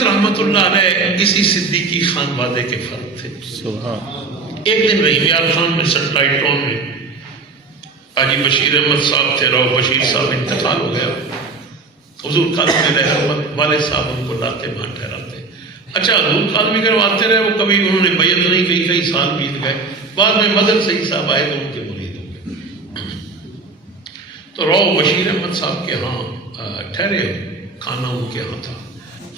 حضرت رحمتullah علیہ اسی صدیقی خان وادے کے فرد تھے. ایک دن رحیم یار خان میں سیٹلائٹ ٹاؤن میں حاجی بشیر احمد صاحب تھے، راؤ بشیر صاحب انتقال ہو گیا. حضور قادمی علیہ رحمت والد صاحب ان کو لاتے وہاں ٹھہراتے. اچھا حضور قادمی کرواتے رہے، وہ کبھی انہوں نے بیعت نہیں کی، کئی سال بیت گئے. بعد میں مدر سید صاحب آئے تو ان کے مرید ہو گئے. تو راؤ بشیر احمد صاحب کے ہاں ٹھہرے ہو، کھانا ان کے ہاں تھا.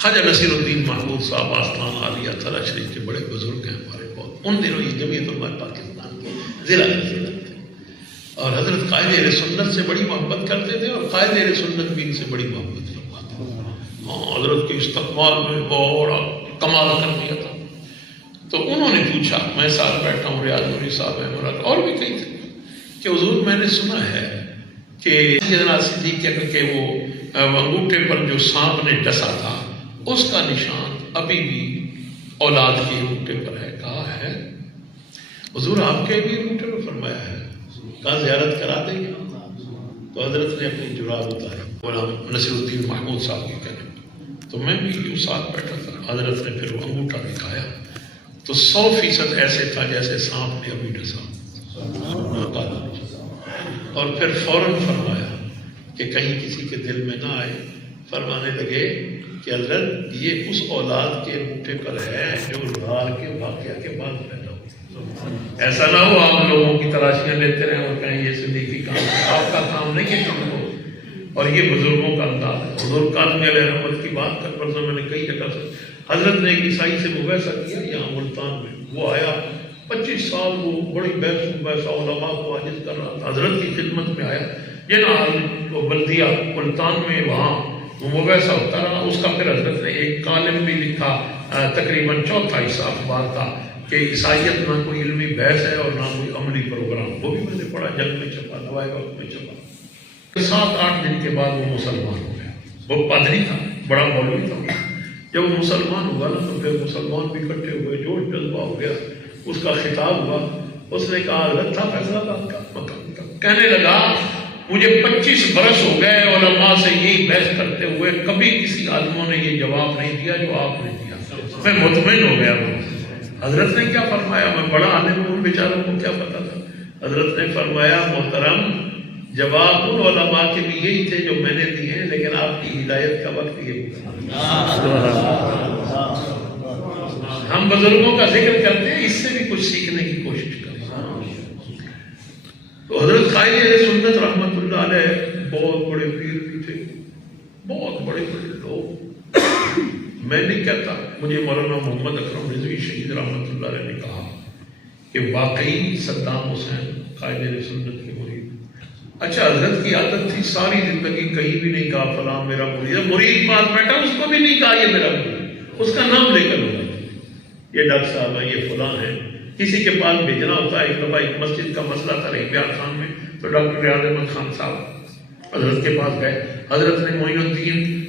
خواجہ نصیر الدین محمود صاحب آستان عالیہ تھلہ شریف کے بڑے بزرگ ہیں ہمارے بہت. ان دنوں یہ جمعیت علماء پاکستان کے ضلع رسالت تھے اور حضرت قائد اہل سنت سے بڑی محبت کرتے تھے اور قائد اہل سنت بھی ان سے بڑی محبت فرماتے تھے. ہاں حضرت کے استقبال میں بڑا کمال کر دیا تھا. تو انہوں نے پوچھا، میں ساتھ بیٹھا ہوں، ریاض نوری صاحب ہیں مراد اور بھی کئی تھے، کہ حضور میں نے سنا ہے کہ سیدنا صدیق کے وہ انگوٹھے پر جو سانپ نے ڈسا تھا اس کا نشان ابھی بھی اولاد کے انگوٹھے پر ہے. کہا ہے حضور آپ کے بھی انگوٹھے پر؟ فرمایا ہے. کہا زیارت کرا دیں گے؟ تو حضرت نے اپنی جراب اتاری غلام نصیر الدین محمود صاحب کے کہنے. تو میں بھی ساتھ بیٹھا تھا. حضرت نے پھر وہ انگوٹھا دکھایا تو 100% ایسے تھا جیسے سانپ نے ابھی ڈسا. اور پھر فوراً فرمایا کہ کہیں کسی کے دل میں نہ آئے. فرمانے لگے کہ حضرت یہ اس اولاد کے انگوٹھے پر ہے جو غار کے واقعہ کے بعد پیدا ہو. ایسا نہ ہو آپ لوگوں کی تلاشیاں لیتے رہیں اور کہیں یہ صدیقی کام ہے. آپ کا کام نہیں ہے کام ہو. اور یہ بزرگوں کا انداز ہے. حضور قادمی علیہ رحمت کی بات کر پر میں نے کئی جگہ سے حضرت نے ایک عیسائی سے مباحثہ کیا یہاں ملتان میں. وہ آیا 25 سال وہ بڑی بحث علماء کو عاجز کر رہا تھا. حضرت کی خدمت میں آیا یہ بلدیہ ملتان میں وہاں وہ مباحثہ ہوتا رہا. اس کا پھر حضرت نے ایک کالم بھی لکھا، تقریباً 4 حصہ اخبار کا، کہ عیسائیت نہ کوئی علمی بحث ہے اور نہ کوئی عملی پروگرام. وہ بھی میں نے پڑھا، جنگ میں چھپا، نوائے وقت میں چھپا. 7-8 دن کے بعد وہ مسلمان ہو گیا. وہ پادری تھا، بڑا مولوی تھا. جب وہ مسلمان ہوا نا تو پھر مسلمان بھی اکٹھے ہوئے، جوش جذبہ ہو گیا. اس کا خطاب ہوا. اس نے کہا حضرت تھا فیصلہ آباد کا مقام کا. کہنے لگا مجھے 25 برس ہو گئے علماء سے یہی بحث کرتے ہوئے، کبھی کسی عالموں نے یہ جواب نہیں دیا جو آپ نے دیا. میں مطمئن ہو گیا. حضرت نے کیا فرمایا؟ میں بڑا عالم ہوں، ان بیچاروں کو کیا پتا تھا. حضرت نے فرمایا محترم جواب ان علماء کے بھی یہی تھے جو میں نے دیے ہیں، لیکن آپ کی ہدایت کا وقت یہ ہم بزرگوں کا ذکر کرتے ہیں، اس سے بھی کچھ سیکھنے کی کوشش کریں. تو حضرت قائد اہل سنت رحمتullah علیہ بہت بڑے پیر بھی تھے، بہت بڑے بڑے لوگ. میں نہیں کہتا، مجھے مولانا محمد اکرم رضوی شہید رحمتullah علیہ نے کہا کہ واقعی صدام حسین قائد اہل سنت کے مرید. اچھا حضرت کی عادت تھی ساری زندگی کہیں بھی نہیں کہا فلاں میرا مرید ہے. مرید پاس بیٹھا اس کو بھی نہیں کہا یہ میرا مرید، اس کا نام لے کر ہوگا یہ ڈاکٹر صاحب ہیں، یہ فلاں ہیں. کسی کے پاس بھیجنا ہوتا ہے. ایک دفعہ ایک مسجد کا مسئلہ تھا رحیم یار خان میں، تو ڈاکٹر ریاض احمد خان صاحب حضرت کے پاس گئے. حضرت نے معین الدین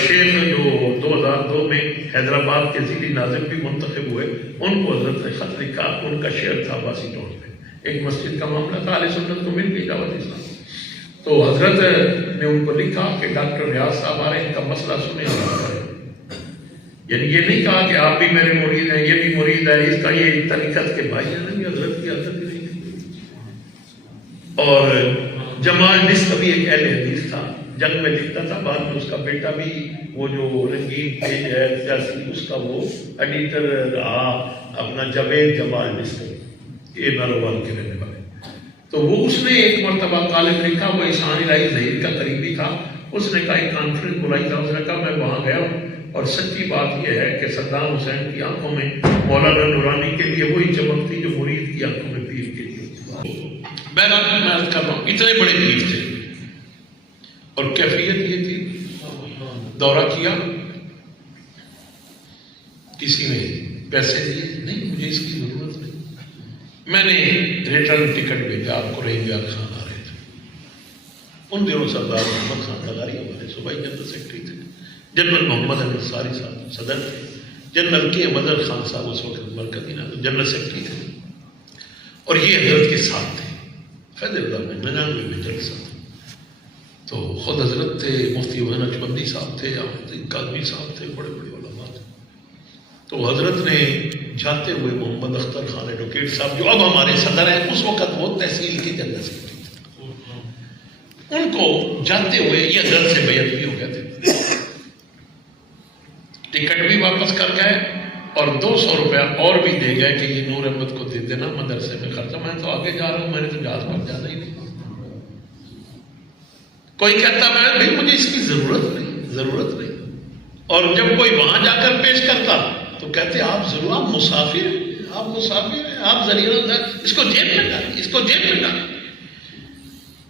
شیخ جو 2002 میں حیدرآباد کے ضلعی ناظم بھی منتخب ہوئے، ان کو حضرت نے خط لکھا. ان کا شعر تھا باسی ٹاؤن میں، ایک مسجد کا معاملہ تھا. اہل سنت کو مل گئی دعوت اسلام. تو حضرت نے ان کو لکھا کہ ڈاکٹر ریاض صاحب آ رہے ہیں، ان کا مسئلہ سنیں. یعنی یہ نہیں کہا کہ آپ بھی میرے مرید ہیں، یہ بھی مرید ہے، اس کا یہ طریقت کے بھائی ہیں. نہیں، حضرت کی عادت نہیں تھی. اور جمال نصف بھی ایک اہل حدیث تھا، جنگ میں لکھتا تھا. بعد میں اس کا بیٹا بھی وہ جو رنگین پیج ہے سیاسی، اس کا وہ ایڈیٹر رہا اپنا جاوید جمال نصف، یہ ناروال کے رہنے والے. تو وہ اس نے ایک مرتبہ کالم لکھا، وہ احسان الہی ظہیر کا قریبی تھا. اس نے کہا ایک کانفرنس بلائی تھا. اس نے کہا میں وہاں گیا ہوں اور سچی بات یہ ہے کہ صدام حسین کی آنکھوں میں مولانا نورانی کے لیے وہی چمک تھی جو مرید کی آنکھوں میں پیر کے لیے. بہرحال میں عرض کر رہا ہوں اتنے بڑے پیر تھے اور کیفیت یہ تھی. دورہ کیا، کسی نے پیسے دیے نہیں، مجھے اس کی ضرورت نہیں. میں نے ریٹرن ٹکٹ بھیجا. آپ کو رحیم یار خان آ رہے تھے. ان دنوں سردار محمد خان تلاری ہمارے صوبائی جنرل سیکرٹری تھے. جنرل محمد انصاری صاحب صدر تھے. جنرل کے مظہر خان صاحب اس وقت مرکزی جنرل سیکرٹری تھے. اور یہ حضرت کے ساتھ تھے. فیض اللہ میں 99 میں جلسہ تھا. تو خود حضرت تھے، مفتی وحید نقشبندی صاحب تھے، احمد قادمی صاحب تھے، بڑے بڑے علماء تھے. تو حضرت نے جاتے ہوئے محمد اختر خان ایڈوکیٹ صاحب جو اب ہمارے صدر ہیں، اس وقت وہ تحصیل کے جنرل سیکرٹری تھے، ان کو جاتے ہوئے یہ حضرت سے بیعت بھی ہو گئے تھے، ٹکٹ بھی واپس کر گئے اور 200 روپیہ اور بھی دے گئے کہ یہ نور احمد کو دے دینا مدرسے میں خرچہ، میں تو آگے جا رہا ہوں، میں نے تو جہاز پر جانا ہی نہیں۔ کوئی کہتا ہے بھائی مجھے اس کی ضرورت نہیں، اور جب کوئی وہاں جا کر پیش کرتا تو کہتے آپ ضرور، آپ مسافر ہیں، آپ ذریعہ اس کو جیب میں ڈالیں۔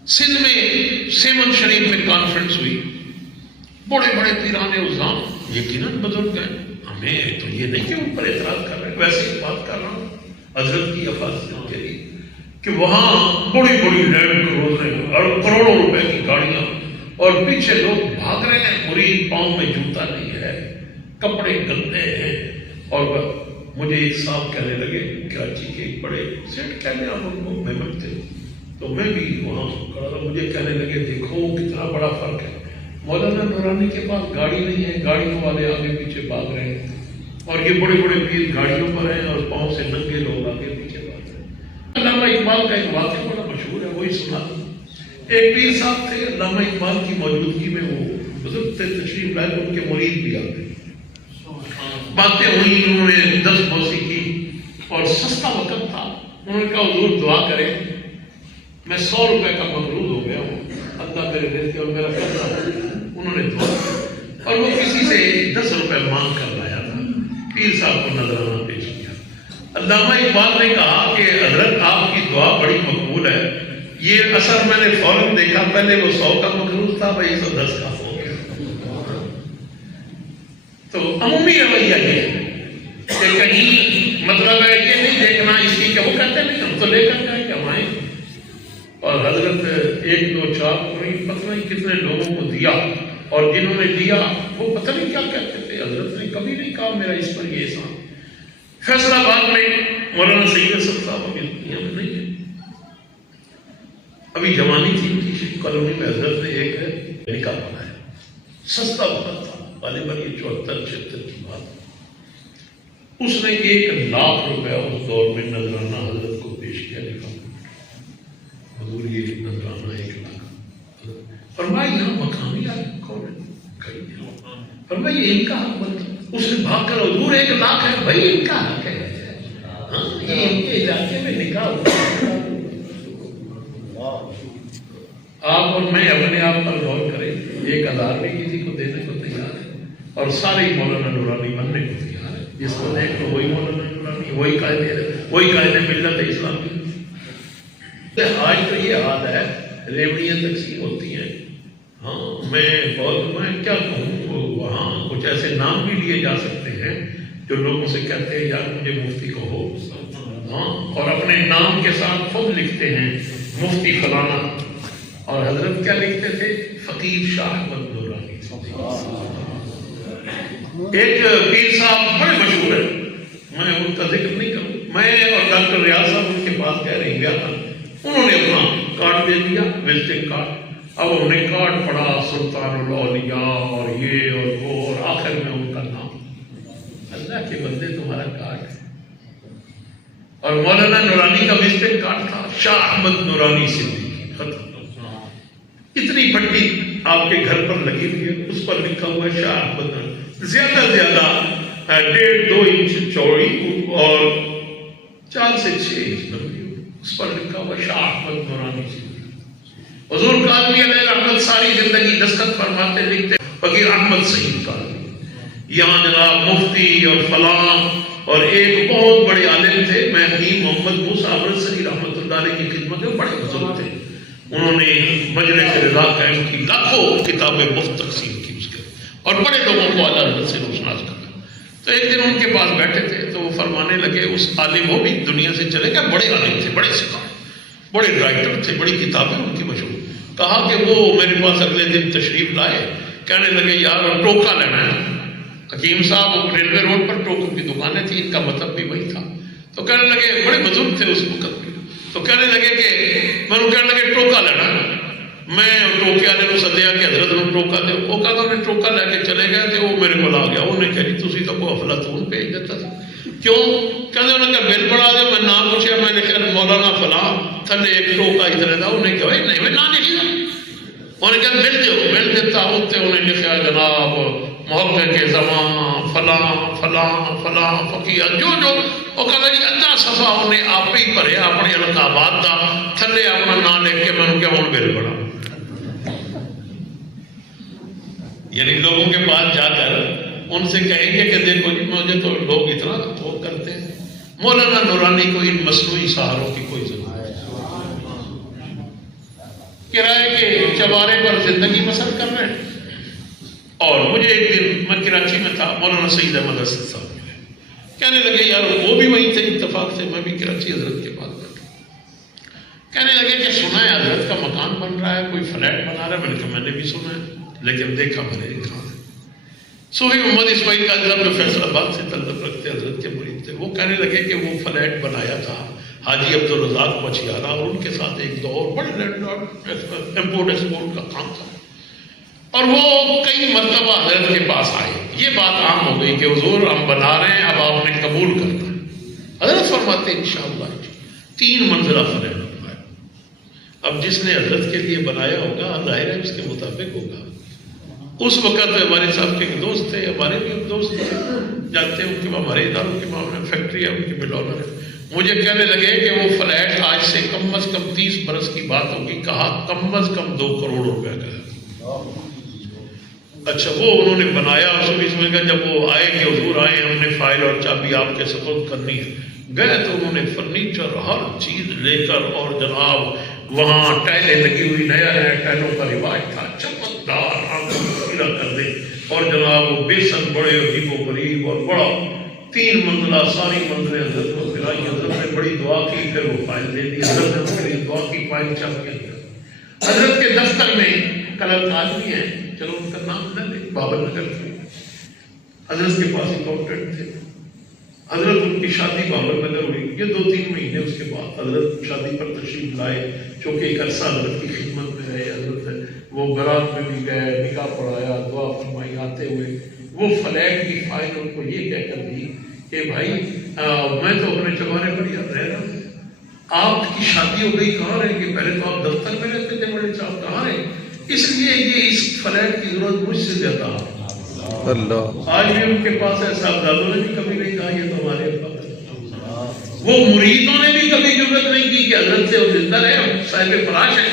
سندھ میں سیون شریف میں کانفرنس ہوئی، بڑے بڑے پیران عظام یقیناً بزرگ ہیں، ہمیں تو یہ نہیں کہ ان پر اعتراض کر رہے ہیں، ویسے ہی بات کر رہا ہوں حضرت کی حفاظت کے لیے کہ وہاں بڑی بڑی لینڈ کروزریں اور کروڑوں روپے کی گاڑیاں، اور پیچھے لوگ بھاگ رہے ہیں، مرید پاؤں میں جوتا نہیں ہے، کپڑے گندے ہیں۔ اور مجھے ایک صاحب کہنے لگے، کراچی کے ایک بڑے سیٹ کہنے آپ ان کو ممبر تھے، تو میں بھی وہاں کھڑا تھا، مجھے کہنے لگے دیکھو کتنا بڑا فرق ہے، مولانا نورانی کے پاس گاڑی نہیں ہے، گاڑیوں والے آگے پیچھے بھاگ رہے ہیں، اور یہ بڑے بڑے پیر گاڑیوں پر ہیں اور پاؤں سے ننگے لوگ آگے پیچھے بھاگ رہے ہیں۔ علامہ اقبال کا ایک واقعہ بڑا مشہور ہے، وہی سنا۔ ایک پیر صاحب تھے، علامہ اقبال کی موجودگی میں وہ بزرگ تھے، تشریف لائے، ان کے مرید بھی آتے، باتیں ہوئی، انہوں نے دس موسیقی اور سستا وقت تھا، انہوں نے کہا حضور دعا کریں، میں 100 روپے کا مغروض ہو گیا ہوں، اللہ میرے دل کے اور میرا قرضہ ہے۔ انہوں نے دعا کی اور وہ کسی سے 10 روپے مانگ کر لایا تھا، پیر صاحب کو نذرانہ پیش کیا۔ علامہ اقبال نے کہا کہ حضرت آپ کی دعا بڑی مقبول ہے، یہ اثر میں نے فوراً دیکھا، پہلے وہ 100 کا مغروض تھا، بھائی 110 کا ہو گیا۔ تو عمومی رویہ یہ ہے کہ کہیں مطلب ہے یہ نہیں دیکھنا اس کی کہ وہ کہتے نہیں ہم تو لے کر جائیں کہ ہم آئیں، اور حضرت 1 2 4 پتہ نہیں کتنے لوگوں کو دیا، اور جنہوں نے دیا وہ پتہ نہیں کیا کہتے تھے، حضرت نے کبھی نہیں کہا میرا اس پر یہ احسان۔ فیصل آباد میں مولانا سید اسد صاحب ابھی دنیا میں نہیں ہے، ابھی جوانی تھی ان کی، کالونی میں حضرت نے ایک نکاح بنایا، سستا وقت تھا، غالباً یہ 74 76 کی بات، اس نے 1 لاکھ روپیہ اس دور میں نذرانہ حضرت کو پیش کیا، لکھا حضور یہ نذرانہ 1 لاکھ، فرمایا یہاں مقامی آدمی کون ہے، فرمایا یہ ان کا حق بنتا، اس نے بھاگ کر حضور 1 لاکھ ہے، بھائی ان کا حق ہے، ہاں یہ ان کے علاقے میں نکاح ہوا۔ آپ اور میں اپنے آپ پر غور کریں، 1000 بھی کسی کو دینے کو تیار ہے، اور سارے ہی مولانا نورانی بننے کو تیار ہے، جس کو دیکھ لو وہی مولانا نورانی، وہی قائد ملت اسلامی۔ آج تو یہ حال ہے، ریوڑیاں تقسیم ہوتی ہیں، ہاں میں کیا کہوں، وہاں کچھ ایسے نام بھی لیے جا سکتے ہیں جو لوگوں سے کہتے ہیں یار مجھے مفتی کہو، ہاں، اور اپنے نام کے ساتھ خود لکھتے ہیں مفتی فلانا، اور حضرت کیا لکھتے تھے، فقیر شاہ احمد نورانی۔ ایک پیر صاحب بڑے مشہور ہیں، میں ان کا ذکر نہیں کروں، میں اور ڈاکٹر ریاض صاحب ان کے پاس کہہ رہے ہیں، انہوں نے اپنا کارڈ دے دیا، وزٹنگ کارڈ، اب انہوں نے کارڈ پڑھا، سلطان الاولیاء اور یہ اور وہ، اور آخر میں ان کا نام، اللہ کے بندے تمہارا کارڈ ہے، اور مولانا نورانی کا وزٹنگ کارڈ تھا شاہ احمد نورانی صدیقی، ختم۔ اتنی پٹی آپ کے گھر پر لگی ہوئی ہے، اس پر لکھا ہوا ہے شاہ احمد نورانی، زیادہ 1.5 2 انچ چوڑی اور 4 سے 6 انچ لمبی، اس پر لکھا ہوا شاہ احمد نورانی صدیقی۔ حضور قادری علیہ رحمت ساری زندگی دستخط فرماتے لکھتے فقیر احمد سعید قادری، یہاں جناب مفتی اور فلاں، اور ایک بہت بڑے عالم تھے، میں حکیم محمد موسیٰ امرتسری رحمۃ اللہ علیہ کی خدمت میں، بڑے بزرگ تھے، انہوں نے مجلس رضا قائم کی، لاکھوں کتابیں مفت تقسیم کی اس کے، اور بڑے لوگوں کو اعلیٰ حضرت سے روشناس کرا۔ تو ایک دن ان کے پاس بیٹھے تھے تو وہ فرمانے لگے، اس عالم، وہ بھی دنیا سے چلے گئے، بڑے عالم تھے، بڑے سکھا، بڑے رائٹر تھے، بڑی کتابیں ان کی مشہور، کہا کہ وہ میرے پاس اگلے دن تشریف لائے، کہنے لگے یار ٹوکا لینا ہے، حکیم صاحب ریلوے روڈ پر ٹوکوں کی دکانیں تھیں، ان کا مطلب بھی وہی تھا، تو کہنے لگے، بڑے بزرگ تھے اس وقت، تو کہنے لگے کہ میں کہنے لگے ٹوکا لینا، میں ٹوکے والے کو سدیا کہ حضرت نے ٹوکا دے، وہ کہا انہیں ٹوکا لے کے چلے گئے تو وہ میرے کو آ گیا، انہیں کہا جی تسی تو کوئی افلاطون بھیج دیتا تھا، کیوں؟ کہتے انہوں نے کہا بل بڑھا دے، میں نام پوچھا، میں لکھا مولانا فلاں، تھلے ایک ٹوکا ادھر تھا، انہیں کہا نہیں میں نام لکھی، انہیں کہا بل دو، بل دیتا ہوتے انہیں لکھا جناب محقق زمان فلاں فلاں فلاں فقیہ جو وہ کہتا جی ادھا صفحہ انہیں آپ ہی بھرے اپنے القابات دا، تھلے اپنا نام لکھ کے میں نے کہا ہوں بل بڑھا۔ یعنی لوگوں کے پاس جا کر ان سے کہیں گے کہ دیکھو جی مجھے تو لوگ اتنا تو کرتے ہیں، مولانا نورانی کو ان مصنوعی سہاروں کی کوئی ضرورت نہیں، کرائے کے چوارے پر زندگی بسر کر رہے ہیں۔ اور مجھے ایک دن میں کراچی میں تھا، مولانا سعید احمد اسد صاحب کہنے لگے یار وہ بھی وہیں تھے اتفاق سے، میں بھی کراچی حضرت کے بعد بیٹھا، کہنے لگے کہ سنا ہے حضرت کا مکان بن رہا ہے، کوئی فلیٹ بنا رہا ہے، میں نے کہا میں نے بھی سنا ہے لیکن دیکھا میں نے کہاں ہے۔ صوفی محمد اسماعیل کا حضرت جو فیصل آباد سے تعلق رکھتے حضرت کے مرید تھے، وہ کہنے لگے کہ وہ فلیٹ بنایا تھا حاجی عبدالرزاق پچھیارا، اور ان کے ساتھ ایک دو اور بڑے لینڈ لارڈ امپورٹ ایکسپورٹ کا کام تھا، اور وہ کئی مرتبہ حضرت کے پاس آئے، یہ بات عام ہو گئی کہ حضور ہم بنا رہے ہیں، اب آپ نے قبول کرنا ہے۔ حضرت فرماتے ہیں انشاءاللہ 3 منزلہ فلیٹ بنوایا، اب جس نے حضرت کے لیے بنایا ہوگا ظاہر ہے اس کے مطابق ہوگا۔ اس وقت ہمارے صاحب کے ایک دوست تھے، ہمارے بھی ایک دوست تھے، جانتے ہیں ان کے ہمارے اداروں کے معاملے فیکٹری ہے، ان کے مل آنر ہے، مجھے کہنے لگے کہ وہ فلیٹ آج سے کم از کم 30 برس کی بات ہوگی، کہا کم از کم 2 کروڑ روپے کا ہے۔ اچھا وہ انہوں نے بنایا، اس میں کہ جب وہ آئے کہ حضور آئے ہم نے فائل اور چابی آپ کے سپرد کرنی ہے، گئے تو انہوں نے فرنیچر ہر چیز لے کر، اور جناب وہاں ٹائلیں لگی ہوئی، نیا نیا ٹائلوں کا رواج تھا، چمکدار کر دے، اور جناب وہ بیسن بڑے عجیب و غریب اور بڑا 3 منزلہ ساری منزلیں حضرت کو دلائی، حضرت نے بڑی دعا کی، پھر وہ فائل دے دی، حضرت نے بڑی دعا کی، فائل چھپ کے حضرت کے دفتر میں کلر آدمی ہیں، چلو ان کا نام نہ لیں، بابر نگر تھے، حضرت کے پاس اکاؤنٹنٹ تھے، حضرت ان کی شادی بابر نگر ہوئی، یہ 2-3 مہینے اس کے بعد حضرت شادی پر تشریف لائے، چونکہ ایک عرصہ حضرت کی خدمت میں رہے، حضرت وہ برات میں بھی گئے، نکاح پڑھایا، دعا فرمائی، آتے ہوئے وہ فلیٹ کی فائل ان کو یہ کہہ کر دی کہ بھائی میں تو اپنے چمانے پر یاد رہ رہا ہوں، آپ کی شادی ہو گئی، کہاں رہیں گے؟ پہلے تو آپ دفتر میں رہتے تھے، بڑے صاحب کہاں رہیں؟ اس لیے یہ اس فلیٹ کی ضرورت مجھ سے زیادہ اللہ، آج بھی ان کے پاس ہے، صاحبزادوں نے بھی کبھی نہیں کہا یہ تو ہمارے پاس، وہ مریدوں نے بھی کبھی ضرورت نہیں کی کہ حضرت سے وہ زندہ رہے، صاحب فراش ہے،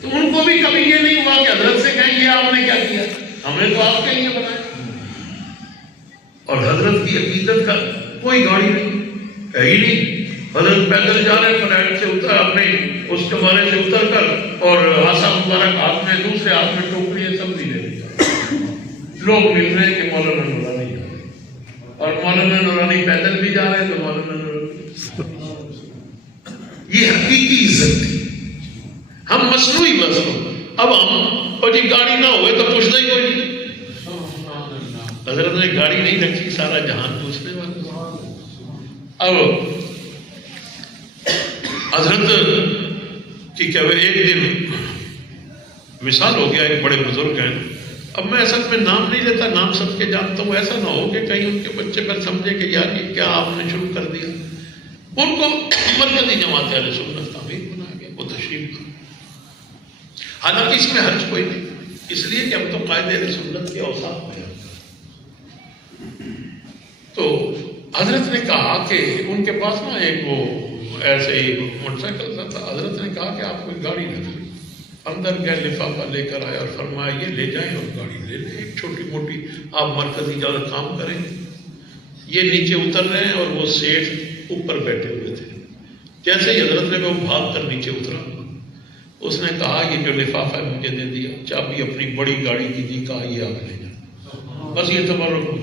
تو ان کو بھی کبھی یہ نہیں ہوا کہ حضرت سے کہیں گے آپ نے کیا کیا، ہم نے تو آپ کے لیے بنایا۔ اور حضرت کی عقیدت کا کوئی گاڑی نہیں ہے ہی نہیں، حضرت پیدل جا رہے فلیٹ سے اتر، اپنے اس کمرے سے اتر کر اور آسا مبارک ہاتھ میں، دوسرے ہاتھ میں ٹوکری ہے، سب لے لیتا، لوگ مل رہے ہیں کہ مولانا نورانی جا رہے، اور مولانا نورانی پیدل بھی جا رہے ہیں تو مولانا نورانی، یہ حقیقی عزت تھی۔ ہم مصنوعی بس ہو، اب ہم اور جی گاڑی نہ ہوئے تو پوچھتا ہی کوئی نہیں، حضرت نے گاڑی نہیں رکھی، سارا جہان پوچھنے والا۔ اب حضرت کی کیا ایک دن مثال ہو گیا، ایک بڑے بزرگ ہیں، اب میں اصل میں نام نہیں لیتا، نام سب کے جانتا ہوں، ایسا نہ ہو کہ کہیں ان کے بچے پر سمجھے کہ یار یہ کیا آپ نے شروع کر دیا، ان کو مرکزی جماعت اہل سنت تعمیر بنا گیا، وہ تشریف تھا، حالانکہ اس میں حرج کوئی نہیں، اس لیے کہ ہم تو قائد اہل سنت کے اوصاف میں ہیں۔ تو حضرت نے کہا کہ ان کے پاس نا ایک وہ ایسے ہی موٹر سائیکل تھا، حضرت نے کہا کہ آپ کوئی گاڑی رکھ لیں، اندر گئے، لفافہ لے کر آئے اور فرمایا یہ لے جائیں اور گاڑی لے لیں، ایک چھوٹی موٹی آپ مرکزی جا کر کام کریں۔ یہ نیچے اتر رہے ہیں اور وہ سیٹھ اوپر بیٹھے ہوئے تھے، جیسے ہی حضرت نے وہ بھاگ کر نیچے اترا، اس نے کہا یہ جو لفافہ مجھے دے دیا، چابی اپنی بڑی گاڑی کی دی، کہا یہ آپ لے جائیں، بس یہ تبرک ہو۔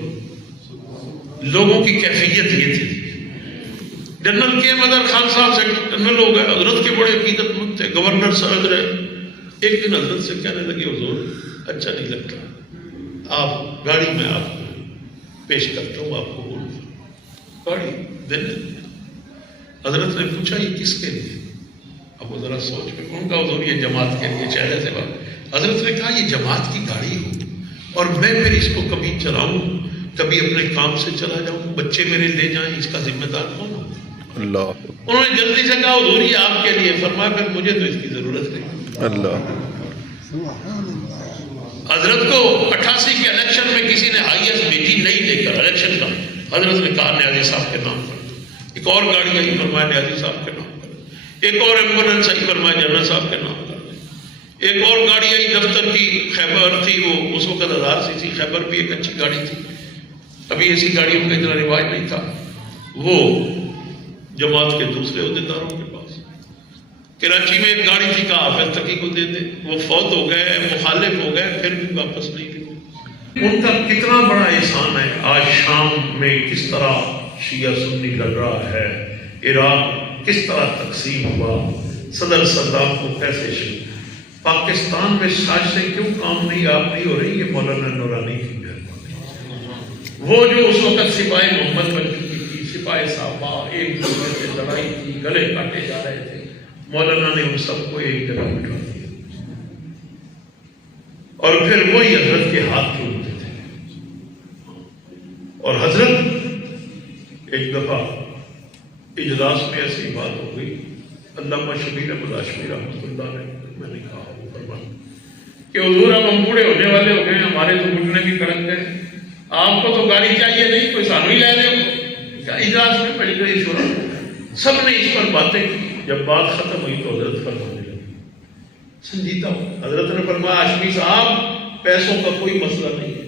لوگوں کی کیفیت یہ تھی۔ جنرل کے مدر خان صاحب سے جنرل ہو گئے، حضرت کے بڑے عقیدت مند تھے، گورنر سرحد رہے، ایک دن حضرت سے کہنے لگے حضور اچھا نہیں لگتا، آپ گاڑی میں آپ کو پیش کرتا ہوں، آپ کو گاڑی دینے۔ حضرت نے پوچھا یہ کس کے لیے؟ اب وہ ذرا سوچ میں کون کا حضور یہ جماعت کے لیے چہرے سے بات. حضرت نے کہا یہ جماعت کی گاڑی ہو اور میں پھر اس کو کبھی چلاؤں, کبھی اپنے کام سے چلا جاؤں, بچے میرے لے جائیں, اس کا ذمہ دار کون ہو؟ اللہ. انہوں نے جلدی سے کہا حضور یہ آپ کے لیے. فرمایا پھر مجھے تو اس کی ضرورت نہیں. اللہ. حضرت کو 88 کے الیکشن میں کسی نے آئی ایس بیٹی نہیں دے کر الیکشن کا, حضرت نے کہا نیازی صاحب کے نام پر. ایک اور گاڑی آئی, فرمایا نیازی صاحب کے نام پر. ایک اور ایمبولینس آئی, فرمایا جنرل صاحب کے نام پر. ایک اور گاڑی آئی دفتر کی, خیبر تھی وہ اس وقت 1000 سی تھی, خیبر بھی ایک اچھی گاڑی تھی, ابھی ایسی گاڑیوں کا اتنا رواج نہیں تھا. وہ جماعت کے دوسرے عہدیداروں کے پاس. کراچی میں ایک گاڑی تھی, کہا حافظ تقی کو دے دے, وہ فوت ہو گئے, مخالف ہو گئے, پھر بھی واپس نہیں گئے. ان کا کتنا بڑا احسان ہے. آج شام میں کس طرح شیعہ سنی لڑ رہا ہے, عراق کس طرح تقسیم ہوا, صدر صدام کو کیسے پاکستان میں سازشیں کیوں کام نہیں آپ نہیں ہو رہی, یہ مولانا نورانی کی مہربانی. وہ جو اس وقت سپاہی محمد بن چکی تھی, سپاہی صاحبہ ایک دوسرے سے لڑائی تھی, گلے کاٹے جا رہے تھے, مولانا نے ان سب کو ایک جگہ بٹھا دیا اور پھر وہی حضرت کے ہاتھ جوڑتے تھے. اور حضرت ایک دفعہ اجلاس میں ایسی بات ہو گئی, علامہ شبیر احمد ہاشمی رحمۃ اللہ علیہ, میں نے کہا وہ فرمایا کہ حضور اب ہم بوڑھے ہونے والے ہو گئے, ہمارے تو گھٹنے بھی کڑک گئے, آپ کو تو گاڑی چاہیے نہیں, کوئی سانو ہی لے رہے ہو. اجلاس میں پڑی گئی شورا, سب نے اس پر باتیں کی. جب بات ختم ہوئی تو حضرت فرمانے لگے سنجیدہ. حضرت نے فرمایا ہاشمی صاحب پیسوں کا کوئی مسئلہ نہیں ہے,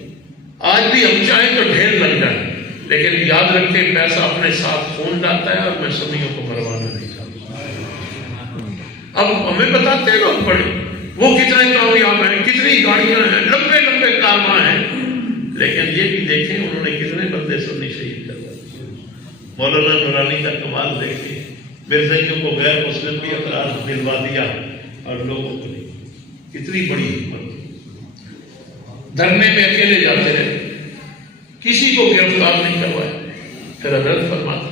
آج بھی ہم چاہیں تو ڈھیر لگ جائیں, لیکن یاد رکھیں پیسہ اپنے ساتھ خون لاتا ہے اور میں سنیوں کو مروانا نہیں چاہتا. اب ہمیں بتاتے ہیں لوگ پڑھے وہ کتنے کامیاب ہیں, کتنی گاڑیاں ہیں, لمبے لمبے کارواں ہیں, لیکن یہ بھی دیکھیں انہوں نے کتنے بندے سنی شہید کروا. مولانا نورانی کا کمال دیکھیں, مرزائیوں کو غیر مسلم بھی اقرار دلوا دیا اور لوگوں کو نہیں. کتنی بڑی حکمت. دھرنے میں اکیلے جاتے رہے, کسی کو گرفتار نہیں کروایا. پھر حضرت فرماتے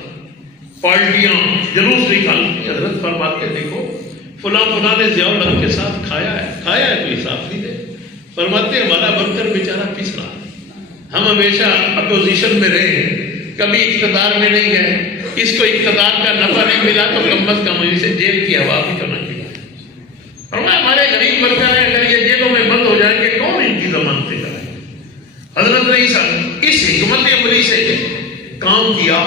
پارٹیاں جلوس نکالتی, حضرت فرماتے دیکھو فلاں فلاں نے ضیاء الحق کے ساتھ کھایا ہے تو حساب نہیں دے. فرماتے ہمارا بنکر بیچارہ پس رہا, ہم ہمیشہ اپوزیشن میں رہے, کبھی اقتدار میں نہیں گئے, اس کو اقتدار کا نفع نہیں ملا تو کم از کم اسے جیل کی ہوا بھی تو نہ ملا. فرمایا ہمارے غریب بنکر ہیں, اگر یہ جیلوں میں بند ہو جائیں گے کون ان کی ضمانتیں کرے. حضرت نے اس حکمت عملی سے کام کیا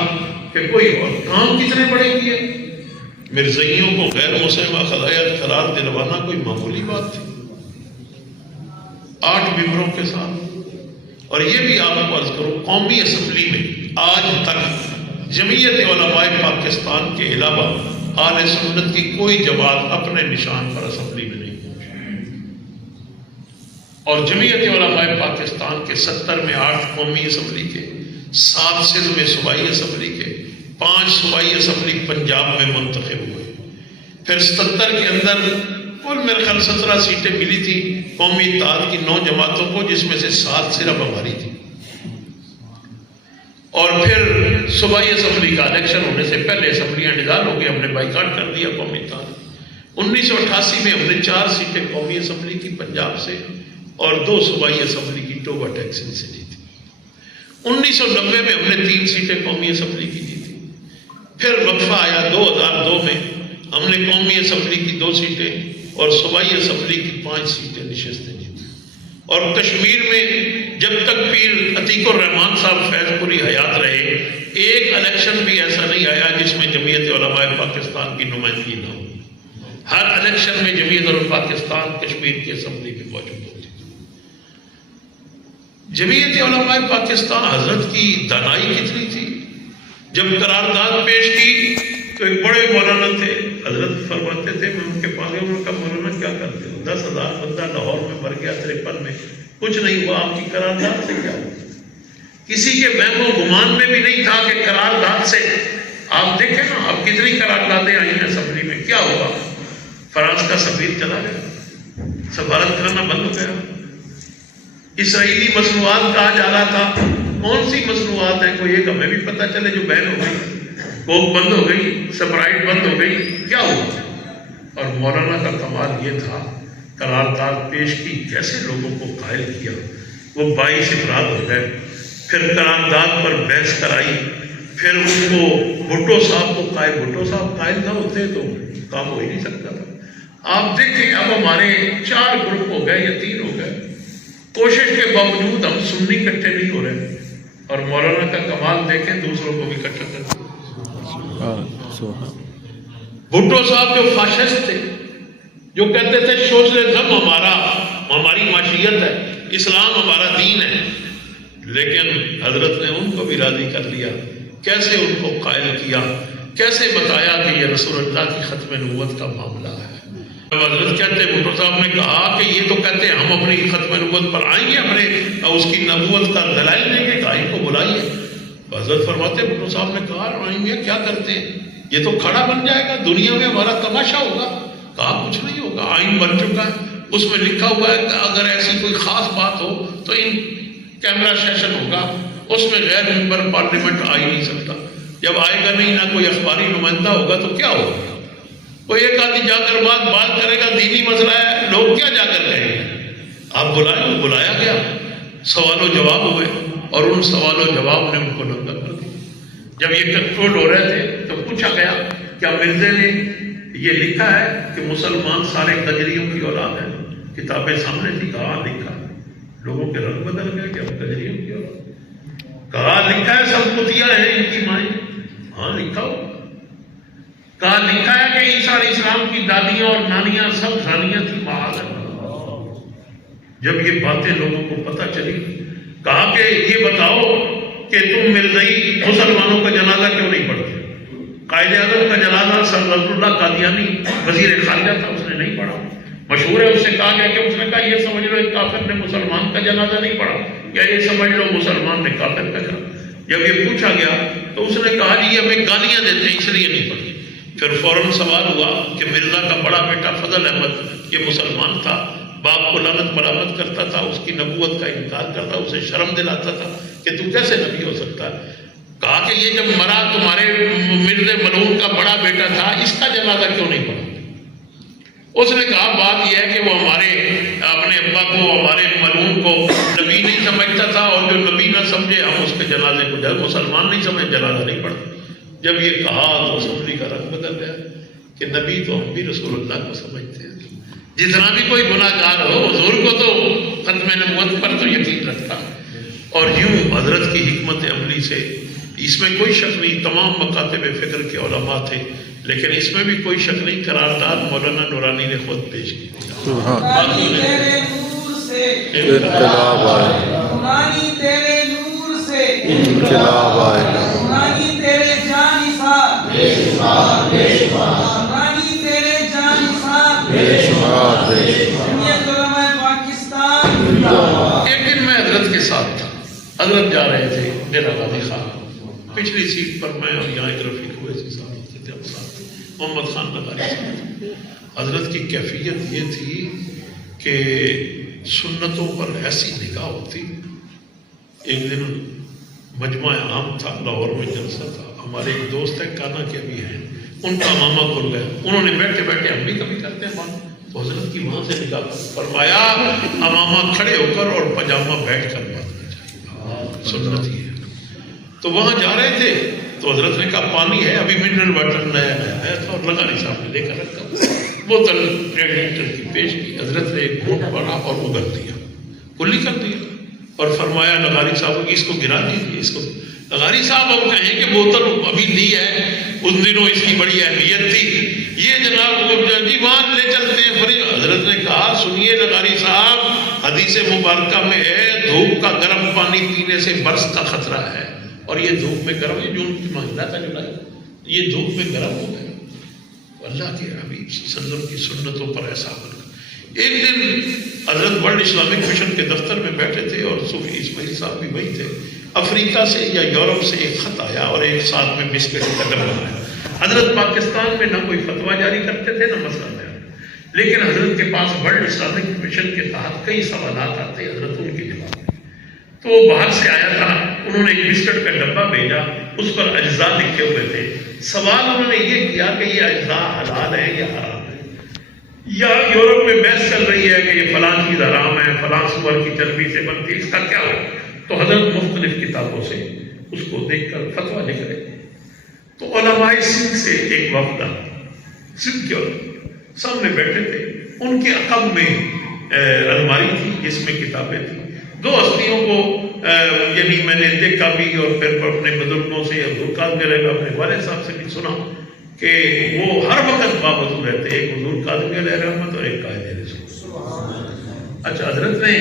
کہ کوئی اور کام کتنے بڑے کیے. مرزائیوں کو غیر مسلمہ خدایت قرار دلوانا کوئی معمولی بات تھی 8 ممبروں کے ساتھ. اور یہ بھی آپ کو عرض کروں, قومی اسمبلی میں آج تک جمعیت علماء پاکستان کے علاوہ اہل سنت کی کوئی جماعت اپنے نشان پر اسمبلی میں نہیں پہنچی. اور جمعیت علماء پاکستان کے 70 میں 8 قومی اسمبلی کے, 7 سندھ میں صوبائی اسمبلی کے, 5 صوبائی اسمبلی پنجاب میں منتخب ہوئے. پھر 77 کے اندر کل میرے خیال 17 سیٹیں ملی تھی قومی اتحاد کی 9 جماعتوں کو, جس میں سے 7 صرف ہماری تھی. اور پھر صوبائی اسمبلی کا الیکشن ہونے سے پہلے اسمبلیاں ڈیزالو ہو گئی, ہم نے بائیکاٹ کر دیا قومی اتحاد. 1988 میں ہم نے 4 سیٹیں قومی اسمبلی کی پنجاب سے اور 2 صوبائی اسمبلی کی ٹوبا ٹیکسن سے جیتی. 1990 میں ہم نے 3 سیٹیں قومی اسمبلی کی جیتی. پھر وقفہ آیا 2002 میں, ہم نے قومی اسمبلی کی 2 سیٹیں اور صوبائی اسمبلی کی 5 سیٹیں نشستیں جیتی. اور کشمیر میں جب تک پیر عتیق الرحمان صاحب فیض پوری حیات رہے, ایک الیکشن بھی ایسا نہیں آیا جس میں جمعیت علماء پاکستان کی نمائندگی نہ ہو. ہر الیکشن میں جمعیت علماء پاکستان کشمیر کی اسمبلی میں موجود ہوتی. جمعیت علماء پاکستان حضرت کی دانائی کتنی تھی. جب قرارداد پیش کی تو ایک بڑے مولانا تھے, حضرت فرماتے تھے, میں ان کے پاس گیا, انہوں نے کہا مولانا کیا کرتے ہو, 10,000 بندہ لاہور میں مر گیا 53 میں, کچھ نہیں ہوا, آپ کی قرارداد سے کیا ہوا. کسی کے وہم و گمان میں بھی نہیں تھا کہ قرارداد سے, آپ دیکھیں نا اب کتنی قراردادیں آئی ہیں اسمبلی میں, کیا ہوا. فرانس کا سفیر چلا گیا, سفارت خانہ بند ہو گیا, اسرائیلی مصنوعات کہا جا رہا تھا, کون سی مصنوعات ہیں کوئی ایک ہمیں بھی پتہ چلے جو بین ہو گئی. کوک بند ہو گئی, سپرائٹ بند ہو گئی, کیا ہوا. اور مولانا کا کمال یہ تھا، قرارداد پیش کی، کیسے لوگوں کو قائل کیا، وہ 22 افراد ہو گئے، پھر قرارداد پر بحث کرائی، پھر ان کو بھٹو صاحب کو قائل، بھٹو صاحب قائل نہ ہوتے تو کام ہو ہی نہیں سکتا تھا۔ آپ دیکھیں اب ہمارے 4 گروپ ہو گئے یا 3 ہو گئے، کوشش کے باوجود ہم سنی اکٹھے نہیں ہو رہے، اور مولانا کا کمال دیکھیں دوسروں کو بھی اکٹھا کرتے۔ بھٹو صاحب جو فاشسٹ تھے، جو کہتے تھے سوشلزم ہماری معاشیت ہے، اسلام ہمارا دین ہے، لیکن حضرت نے ان کو بھی راضی کر لیا، کیسے ان کو قائل کیا، کیسے بتایا کہ یہ رسول اللہ کی ختم نبوت کا معاملہ ہے۔ حضرت کہتے ہیں بھٹو صاحب نے کہا کہ یہ تو کہتے ہیں ہم اپنی ختم نبوت پر آئیں گے، اپنے اس کی نبوت کا دلائل دیں گے، ان کو بلائیے۔ حضرت فرماتے بھٹو صاحب نے کہا آئیں گے کیا کرتے ہیں، یہ تو کھڑا بن جائے گا، دنیا میں ہمارا تماشا ہوگا۔ کہا کچھ نہیں ہوگا، آئین بن چکا ہے، اس میں لکھا ہوا ہے کہ اگر ایسی کوئی خاص بات ہو تو ان کیمرہ سیشن ہوگا، اس میں غیر ممبر پارلیمنٹ آ ہی نہیں سکتا۔ جب آئے گا نہیں، نہ کوئی اخباری نمائندہ ہوگا تو کیا ہوگا؟ کوئی ایک آدمی جا کر بات کرے گا، دینی مسئلہ ہے، لوگ کیا جا کر کہیں گے؟ آپ بلائیں، بلایا گیا، سوال و جواب ہوئے، اور ان سوال و جواب نے ان کو ننگا کر دیا۔ جب یہ کنٹرول ہو رہے تھے تو پوچھا گیا کیا مرزا نے یہ لکھا ہے کہ مسلمان سارے کجریوں کی اولاد ہیں؟ کتابیں سامنے تھی، کہا لکھا۔ لوگوں کے رنگ بدل گئے کہ ہم کجریوں کی اولاد، کہا لکھا ہے سب کتیا ہے ان کی مائیں، ہاں لکھا ہو، کہا لکھا ہے کہ عیسیٰ علیہ السلام کی دادیاں اور نانیاں سب زانیاں تھی، معاذ اللہ۔ جب یہ باتیں لوگوں کو پتہ چلی، کہا کہ یہ بتاؤ کہ تم مرزائی مسلمانوں کا جنازہ کیوں نہیں پڑھتے؟ قائد اعظم کا جنازہ سر رسول اللہ قادیانی وزیر خارجہ تھا، اس نے نہیں پڑھا۔ مشہور ہے، اس سے کہا گیا کہ اس نے کہا یہ سمجھ لو ایک کافر نے مسلمان کا جنازہ نہیں پڑھا، یا یہ سمجھ لو مسلمان نے کافر کا جنازہ۔ جب یہ پوچھا گیا تو اس نے کہا جی یہ ہمیں گالیاں دیتے ہیں اس لیے نہیں پڑھی۔ پھر فوراً سوال ہوا کہ مرزا کا بڑا بیٹا فضل احمد یہ مسلمان تھا، باپ کو لعنت برآمد کرتا تھا، اس کی نبوت کا انکار کرتا، اسے شرم دلاتا تھا کہ تو کیسے نبی ہو سکتا ہے۔ کہا کہ یہ جب مرا تمہارے مرزا ملعون کا بڑا بیٹا تھا، اس کا جنازہ کیوں نہیں پڑھا؟ اس نے کہا بات یہ ہے کہ وہ ہمارے اپنے ابا کو، ہمارے ملعون کو نبی نہیں سمجھتا تھا، اور جو نبی نہ سمجھے ہم اس کے جنازے کو، جب مسلمان نہیں سمجھے جنازہ نہیں پڑھتا۔ جب یہ کہا تو اسمبلی کا رنگ بدل گیا کہ نبی تو ہم بھی رسول اللہ کو سمجھتے ہیں، جتنا بھی کوئی گناہ گار ہو حضور کو تو ختم نبوت پر تو یقین رکھتا۔ اور یوں حضرت کی حکمت عملی سے اس میں کوئی شک نہیں، تمام مکاتب فکر کے علماء تھے، لیکن اس میں بھی کوئی شک نہیں، قرارداد مولانا نورانی نے خود پیش کی تھی۔ نورانی تیرے نور سے انقلاب آئے، نورانی تیرے نور سے انقلاب آئے گا، نورانی تیرے جانثار بے شمار نورانی تیرے جانثار بے شمار جمعیت علماء پاکستان۔ ایک دن میں حضرت کے ساتھ تھا، حضرت جا رہے تھے ڈیرہ غازی خان، پچھلی سیٹ پر میں اور یہاں ایک رفیق ہوئے تھے، ساتھ ہوتے تھے ہم ساتھ، محمد خان نغاری صاحب۔ حضرت کی کیفیت یہ تھی کہ سنتوں پر ایسی نگاہ ہوتی۔ ایک دن مجمع عام تھا، لاہور میں جلسہ تھا، ہمارے ایک دوست ہیں کانا کے بھی ہیں، ان کا ماما کھل گیا، انہوں نے بیٹھے بیٹھے ہم بھی کبھی کرتے ہیں بات، تو حضرت کی وہاں سے نگاہ فرمایا امامہ کھڑے ہو کر اور پجامہ بیٹھ کر بات کرنا چاہیے، سنت ہی ہے۔ تو وہاں جا رہے تھے تو حضرت نے کہا پانی ہے، ابھی منرل واٹر نیا آیا تھا، اور لغاری صاحب نے لے کر رکھا، بوتل 1.5 لیٹر کی پیش کی، حضرت نے ایک گھونٹ پڑا اور اگل دیا، کلی کر دیا، اور فرمایا لغاری صاحب اس کو گرا دیجیے، اس کو۔ لغاری صاحب اب کہیں کہ بوتل ابھی لی ہے، اس دنوں اس کی بڑی اہمیت تھی، یہ جناب جی وہاں لے چلتے ہیں فریج۔ حضرت نے کہا سنیے لغاری صاحب، حدیث مبارکہ میں ہے دھوپ کا گرم پانی پینے سے برس کا خطرہ ہے، اور یہ دھوپ میں گرم ہے، جون کی مہینہ تھا جولائی، یہ دھوپ میں گرم ہو گیا۔ اللہ کے حبیب صلی اللہ علیہ وسلم کی سنتوں پر ایسا عمل۔ ایک دن حضرت ورلڈ اسلامک مشن کے دفتر میں بیٹھے تھے، اور صوفی اسماعیل صاحب بھی وہی تھے۔ افریقہ سے یا یورپ سے ایک خط آیا اور ایک ساتھ میں بسکٹ کا ڈبہ آیا۔ حضرت پاکستان میں نہ کوئی فتویٰ جاری کرتے تھے نہ مسئلہ بیان، لیکن حضرت کے پاس ورلڈ اسلامک مشن کے تحت کئی سوالات آتے، حضرت ان کے جواب۔ تو وہ باہر سے آیا تھا، انہوں نے ایک بسکٹ کا ڈبہ بھیجا، اس پر اجزاء لکھے ہوئے تھے۔ سوال انہوں نے یہ کیا کہ یہ اجزاء حلال ہے یا حرام ہے۔ یا یورپ میں بحث چل رہی ہے کہ یہ فلاں چیز حرام ہے، فلاں سور کی چربی سے بنتی ہے، اس کا کیا ہو؟ تو حضرت مختلف کتابوں سے اس کو دیکھ کر فتویٰ لکھ رہے ہیں۔ تو علماء سندھ سے ایک وفد آیا، سندھ کے علماء سامنے بیٹھے تھے، ان کے عقب میں الماری تھی جس میں کتابیں تھیں۔ دو ہستیوں کو یعنی میں نے دیکھا بھی اور پھر اپنے بزرگوں سے حضور کاظم علیہ اپنے والد صاحب سے بھی سنا کہ وہ ہر وقت بابزو رہتے، ایک حضور کاظم علیہ رحمت اور ایک قائد رسول۔ اچھا، حضرت نے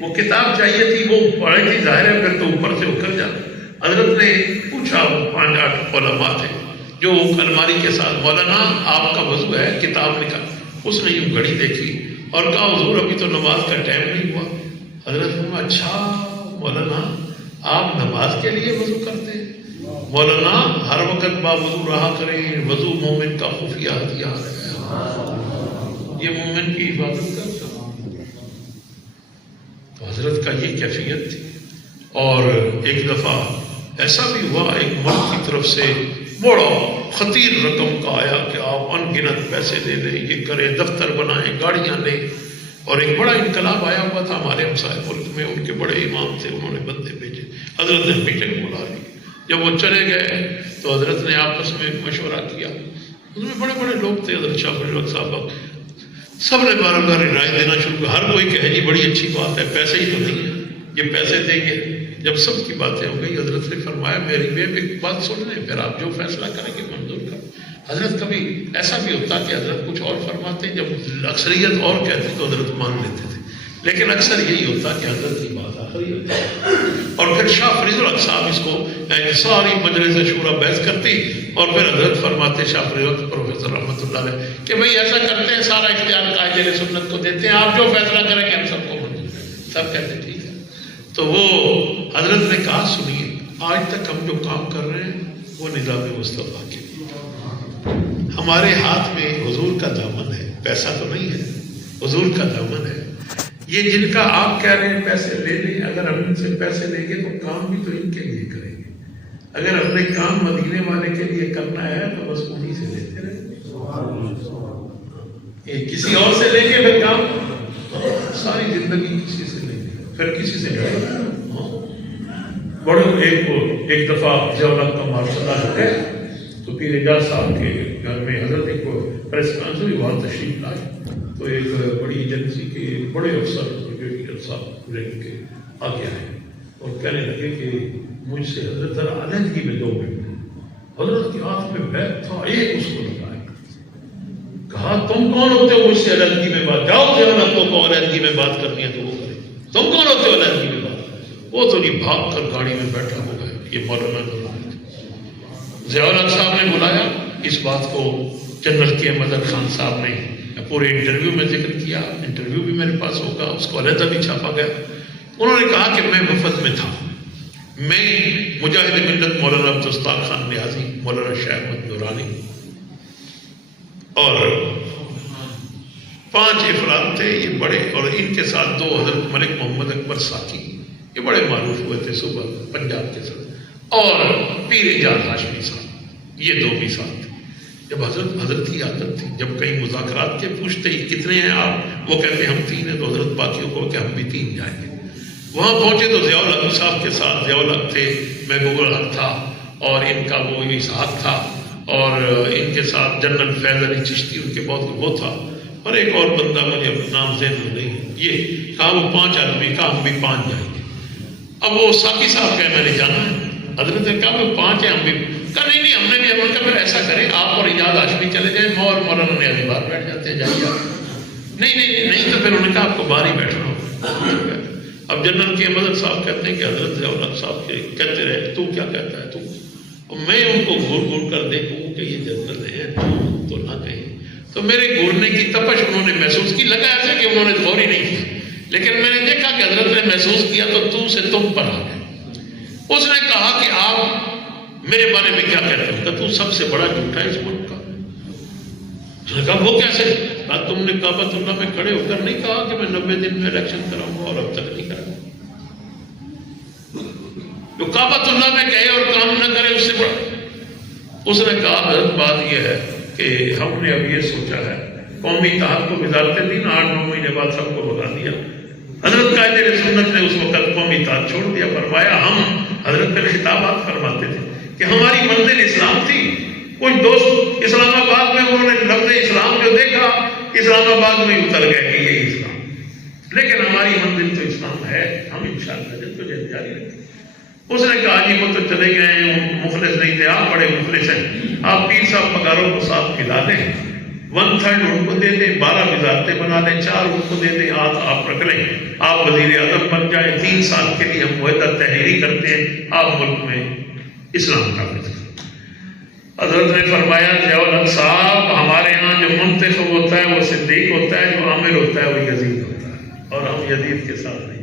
وہ کتاب چاہیے تھی، وہ پڑھی تھی، ظاہر ہے پھر تو اوپر سے اکھڑ جاتا۔ حضرت نے پوچھا، وہ 5-8 علماء تھے جو الماری کے ساتھ، مولانا آپ کا وضو ہے؟ کتاب نکال۔ اس نے یوں گھڑی دیکھی اور کہا حضور ابھی تو نماز کا ٹائم نہیں ہوا۔ حضرت نے کہا اچھا مولانا آپ نماز کے لیے وضو کرتے ہیں؟ مولانا ہر وقت باوضو رہا کریں، وضو مومن کا خفیہ ہتھیار ہے، یہ مومن کی حفاظت کرتا۔ تو حضرت کا یہ کیفیت تھی۔ اور ایک دفعہ ایسا بھی ہوا، ایک ملک کی طرف سے بڑا خطیر رقم کا آیا کہ آپ ان گنت پیسے دے دیں، یہ کریں، دفتر بنائیں، گاڑیاں لیں، اور ایک بڑا انقلاب آیا ہوا تھا ہمارے ہمسائے ملک میں، ان کے بڑے امام تھے، انہوں نے بندے بھیجے، حضرت نے میٹنگ بلا لی۔ جب وہ چلے گئے تو حضرت نے آپس میں مشورہ کیا، اس میں بڑے بڑے لوگ تھے، حضرت شاہ فریض الحق صاحب، سب نے بار بار رائے دینا شروع کیا، ہر کوئی کہے جی بڑی اچھی بات ہے، پیسے ہی تو نہیں ہے، یہ پیسے دیں گے۔ جب سب کی باتیں ہو گئی، حضرت نے فرمایا میری میں ایک بات سن لیں، پھر آپ جو فیصلہ کریں گے منظور کر۔ حضرت کبھی ایسا بھی ہوتا کہ حضرت کچھ اور فرماتے، جب اکثریت اور کہتی تو حضرت مان لیتے تھے، لیکن اکثر یہی ہوتا کہ حضرت کی بات آخری ہوتی ہے۔ اور پھر شاہ فریض الحق صاحب اس کو ساری مجلس شورا بحث کرتی، اور پھر حضرت فرماتے شاہ فریض الحق پروفیسر رحمۃ اللہ علیہ کہ بھئی ایسا کرتے ہیں، سارا اختیار قائد سنت کو دیتے ہیں، آپ جو فیصلہ کریں گے ہم سب کو منظور ہے۔ سب کہتے ہیں ٹھیک ہے۔ تو وہ حضرت نے کہا سنیے، آج تک ہم جو کام کر رہے ہیں وہ نظام مصطفیٰ کے، ہمارے ہاتھ میں حضور کا دامن ہے، پیسہ تو نہیں ہے، حضور کا دامن ہے۔ یہ جن کا آپ کہہ رہے ہیں پیسے لے لیں، اگر ہم ان سے پیسے لیں گے تو کام بھی تو ان کے لیے کریں گے۔ اگر ہم نے کام مدینے والے کے لیے کرنا ہے تو بس انہیں سے لیتے رہیں، کسی اور سے لیں گے پھر کام ساری زندگی کسی سے لیں گے، پھر کسی سے لیں گے۔ بڑے ایک دفعہ ضیاءاللہ کا مارشلہ ہے تو پیر اعجاز صاحب کے گھر میں حضرت ایک پریس کانفرنس ہوئی، وہاں تشریف لائے، تو ایک بڑی ایجنسی کے بڑے افسر بریگیڈیئر صاحب رینک کے آگے آئے اور کہنے لگے کہ مجھ سے حضرت ذرا علیحدگی میں 2 منٹ۔ حضرت کے ہاتھ میں بیگ تھا، ایک اس کو لگائے، کہا تم کون ہوتے ہو مجھ سے علیحدگی میں بات؟ جاؤ ضیاءاللہ کو علیحدگی میں بات کرنی ہے تو وہ کرے، تم کون ہوتے ہو علیحدگی میں بات؟ وہ تو نہیں، بھاگ کر گاڑی میں بیٹھا ہو گئے۔ یہ مولانا ضیاءاللہ صاحب نے بلایا، اس بات کو جنرل کے احمد خان صاحب نے پورے انٹرویو میں ذکر کیا، انٹرویو بھی میرے پاس ہوگا، اس کو علیحدہ بھی چھاپا گیا۔ انہوں نے کہا کہ میں وفد میں تھا، میں مجاہد ملت مولانا عبدالستار خان نیازی، مولانا شاہ احمد نورانی اور 5 افراد تھے، یہ بڑے، اور ان کے ساتھ 2 حضرت ملک محمد اکبر ساکی، یہ بڑے معروف ہوئے تھے صوبہ پنجاب کے ساتھ، اور پیر اعجاز ہاشمی صاحب، یہ 2 بھی ساتھ تھے۔ جب حضرت کی عادت تھی، جب کہیں مذاکرات کے پوچھتے ہی کتنے ہیں آپ، وہ کہتے ہیں ہم 3 ہیں، تو حضرت باقیوں کو کہ ہم بھی 3 جائیں گے۔ وہاں پہنچے تو ضیاءاللہ صاحب کے ساتھ ضیاءاللہ تھے، محبوب الحق تھا، اور ان کا وہ اسحاق تھا، اور ان کے ساتھ جنرل فیض علی چشتی ان کے بہت وہ تھا، اور ایک اور بندہ مجھے نام ذہن میں نہیں ہے۔ یہ کہا وہ 5 آدمی، کہا ہم بھی 5 جائیں گے۔ اب وہ ساقی صاحب کہے میں نے جانا ہے، حضرت نے کہا وہ 5 ہیں، ہم بھی کہا نہیں ہم نے بھی عمل کہا پھر ایسا کریں آپ اور اعجاز ہاشمی چلے جائیں، میں اور مولانا نیازی باہر بیٹھ جاتے ہیں، جائیے آپ۔ نہیں تو پھر انہوں نے کہا آپ کو باہر ہی بیٹھنا ہوگا۔ اب جنرل کے احمد صاحب کہتے ہیں کہ حضرت ضیاءاللہ صاحب کے کہتے رہے تو کیا کہتا ہے تو، اور میں ان کو گھور کر دیکھوں کہ یہ جنرل ہے تو نہ کہیں، تو میرے گھورنے کی تپش انہوں نے محسوس کی، لگا ایسے کہ انہوں نے غور ہی نہیں کیا، لیکن میں نے دیکھا کہ حضرت نے محسوس کیا تو سے تم پر آ گئے۔ اس نے کہا کہ آپ میرے بارے میں کیا کہتے ہیں؟ کہ تو سب سے بڑا جھوٹا ہے اس ملک کا۔ اس نے کہا وہ کیسے؟ کہا تم نے کعبۃ اللہ میں کھڑے ہو کر نہیں کہا کہ میں 90 دن میں الیکشن کراؤں گا، اور اب تک نہیں کرا۔ جو کعبۃ اللہ میں کہے اور کام نہ کرے اس سے بڑا۔ اس نے کہا حضرت بات یہ ہے کہ ہم نے اب یہ سوچا ہے قومی اتحاد کو وزارت دین 8-9 مہینے بعد سب کو بھگا دیا. حضرت قائد سنت نے اس وقت قومی اتحاد چھوڑ دیا. فرمایا ہم حضرت کے خطابات فرماتے تھے کہ ہماری منزل اسلام تھی. کچھ دوست اسلام آباد میں انہوں نے لفظ اسلام جو دیکھا اسلام آباد میں اتر گئے کہ یہ اسلام، لیکن ہماری منزل تو اسلام ہے. ہم انشاءاللہ جدوجہد جاری رکھیں. اس نے کہا جی وہ تو چلے گئے ہیں، مخلص نہیں تھے، آپ بڑے مخلص ہیں، آپ پیر صاحب پگاروں کو ساتھ ملا دیں، 1/3 ان کو دے دیں، 12 وزارتیں بنا لیں، 4 ان کو دے دیں، آپ رکھ لیں، آپ وزیر اعظم بن جائیں. 3 سال کے لیے ہم معاہدہ تحریری کرتے ہیں، آپ ملک میں اسلام کا کریں. حضرت نے فرمایا ضیاء صاحب ہمارے ہاں جو منتخب ہوتا ہے وہ صدیق ہوتا ہے، جو عامر ہوتا ہے وہ یزید ہوتا ہے، اور ہم یزید کے ساتھ نہیں.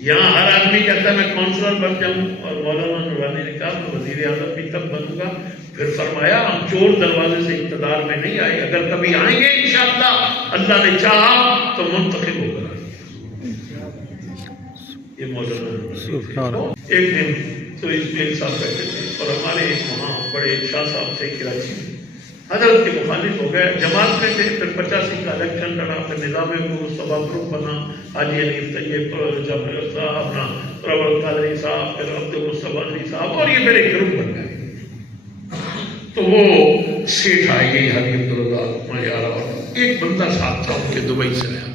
یہاں ہر آدمی کہتا ہے میں کونسلر بن جاؤں، اور مولانا نورانی نے کہا میں وزیر اعظم بھی تب بنوں گا. پھر فرمایا ہم چور دروازے سے اقتدار میں نہیں آئے، اگر کبھی آئیں گے انشاءاللہ اللہ نے چاہا تو منتخب ہو کر. یہ مولانا ایک دن تو اس ایک صاحب بیٹھے تھے اور ہمارے ایک وہاں بڑے شاہ صاحب تھے کراچی میں، حضرت کے مخالف ہو گئے، جماعت میں تھے. پھر 85 کا الیکشن لڑا، پھر نظام مصطفیٰ گروپ بنا، حاجی حنیف طیب صاحب، اپنا پرور قادری صاحب، پھر عبد المصطفیٰ علی صاحب، اور یہ میرے گروپ بن گئے. تو وہ سیٹھ آئے گئی حاجی عبدالرزاق مجارہ، اور ایک بندہ ساتھ تھا ان کے دبئی سے آیا.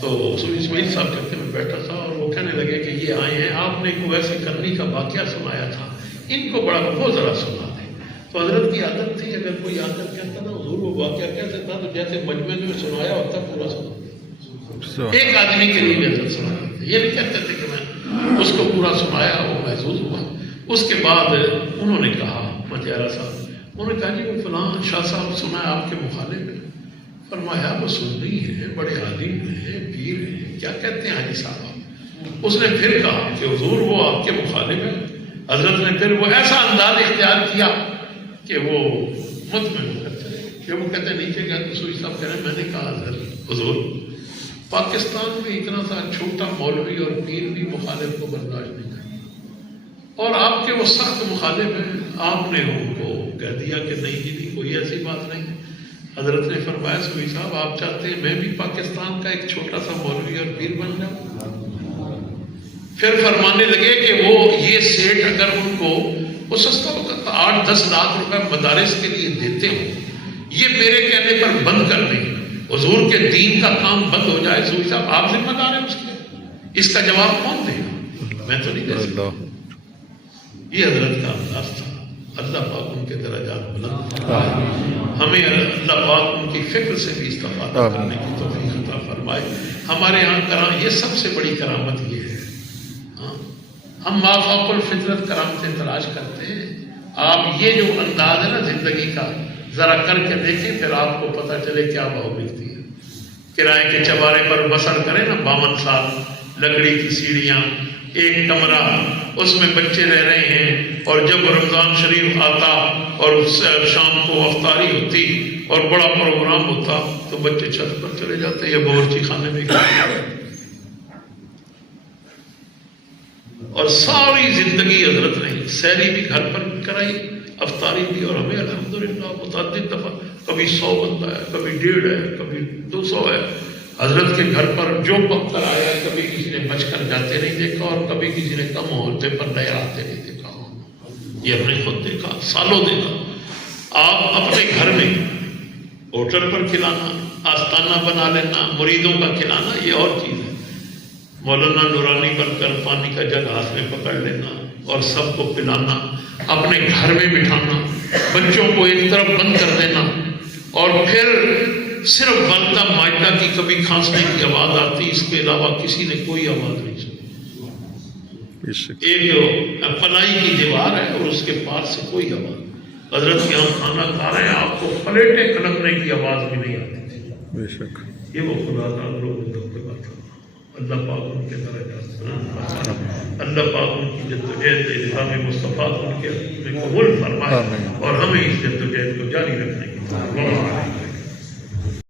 تو اسماعیل صاحب کہتے میں بیٹھا تھا اور وہ کہنے لگے کہ یہ آئے ہیں، آپ نے کو ایسے کرنی کا واقعہ سنایا تھا، ان کو بڑا وہ ذرا سنا دیں. تو حضرت کی عادت تھی اگر کوئی آ کر کہتا نا حضور وہ واقعہ کہتا تھا تو جیسے مجمع میں سنایا ہوتا پورا سنا. ایک آدمی کے لیے حضرت سنا دیتے، یہ نہیں کہتے تھے کہ میں اس کو پورا سنایا، وہ محسوس ہوا. اس کے بعد انہوں نے کہا مجارہ صاحب، انہوں نے کہا جی وہ فلاں شاہ صاحب سنا ہے آپ کے مخالف ہیں. فرمایا وہ سنی ہیں، بڑے عالم ہیں، پیر ہیں، کیا کہتے ہیں حاجی صاحب آپ؟ اس نے پھر کہا کہ حضور وہ آپ کے مخالف ہیں. حضرت نے پھر وہ ایسا انداز اختیار کیا کہ وہ مطمئن ہو کر چلے. کہ وہ کہتے ہیں نیچے گئے تو سوئی صاحب کہہ رہے ہیں میں نے کہا حضور پاکستان میں اتنا سا چھوٹا مولوی اور پیر بھی مخالف کو برداشت نہیں کرتا، اور آپ کے وہ سخت مخالف ہیں، آپ نے ان کو کہہ دیا کہ نہیں جی کوئی ایسی بات نہیں. حضرت نے فرمایا سوئی صاحب آپ چاہتے ہیں میں بھی پاکستان کا ایک چھوٹا سا مولوی اور پیر بن جاؤں؟ پھر فرمانے لگے کہ وہ یہ سیٹ اگر ان کو وہ سستا وقت 8-10 لاکھ روپے مدارس کے لیے دیتے ہوں، یہ میرے کہنے پر بند کر دیں، حضور کے دین کا کام بند ہو جائے، سوئی صاحب آپ ذمہ دار ہیں اس کے، اس کا جواب کون دے گا؟ میں تو نہیں دے سکتا. یہ حضرت کا انداز تھا. اللہ پاک ان کے درجات بلند فرمائے، ہمیں اللہ پاک ان کی فکر سے بھی استفادہ کرنے کی توفیق عطا فرمائے. ہمارے یہاں یہ سب سے بڑی کرامت یہ ہے، ہم مافوق الفطرت کرامتیں تلاش کرتے ہیں. آپ یہ جو انداز ہے نا زندگی کا ذرا کر کے دیکھیں، پھر آپ کو پتہ چلے کیا بہو ملتی ہے. کرائے کے چوارے پر بسر کریں نا 52 سال، لکڑی کی سیڑھیاں، ایک کمرہ، اس میں بچے رہ رہے ہیں، اور جب رمضان شریف آتا اور شام کو افطاری ہوتی اور بڑا پروگرام ہوتا تو بچے چھت پر چلے جاتے یا باورچی خانے میں کھاتے. اور ساری زندگی حضرت نے سحری بھی گھر پر کرائی، افطاری بھی، اور ہمیں الحمدللہ متعدد دفعہ کبھی 100 بنتا ہے، کبھی 150 ہے، کبھی 200 ہے. حضرت کے گھر پر جو پک کر آیا کبھی کسی نے بچ کر جاتے نہیں دیکھا، اور کبھی کسی نے کم ہوتے پر نئے آتے نہیں دیکھا. یہ ہم نے خود دیکھا، سالوں دیکھا. آپ اپنے گھر میں ہوٹل پر کھلانا، آستانہ بنا لینا، مریدوں کا کھلانا یہ اور چیز ہے. مولانا نورانی بن کر پانی کا جگ ہاتھ میں پکڑ لینا اور سب کو پلانا، اپنے گھر میں بٹھانا، بچوں کو ایک طرف بند کر دینا، اور پھر صرف والدہ ماجدہ کی کبھی کھانسنے کی آواز آتی، اس کے علاوہ کسی نے کوئی آواز نہیں سنی. ایک پلائی کی دیوار ہے اور اس کے پار سے کوئی آواز. حضرت کے ہم کھانا کھا رہے ہیں، آپ کو پلیٹیں کھڑکنے کی آواز بھی نہیں آتی تھی. بے شک یہ وہ خدا کا بات ہے. اللہ پاک ان کے درجات، اللہ پاک ان کی جدوجہد نظام مصطفیٰ ان کے قبول فرمائے اور ہمیں اس جدوجہد کو جاری رکھنے کی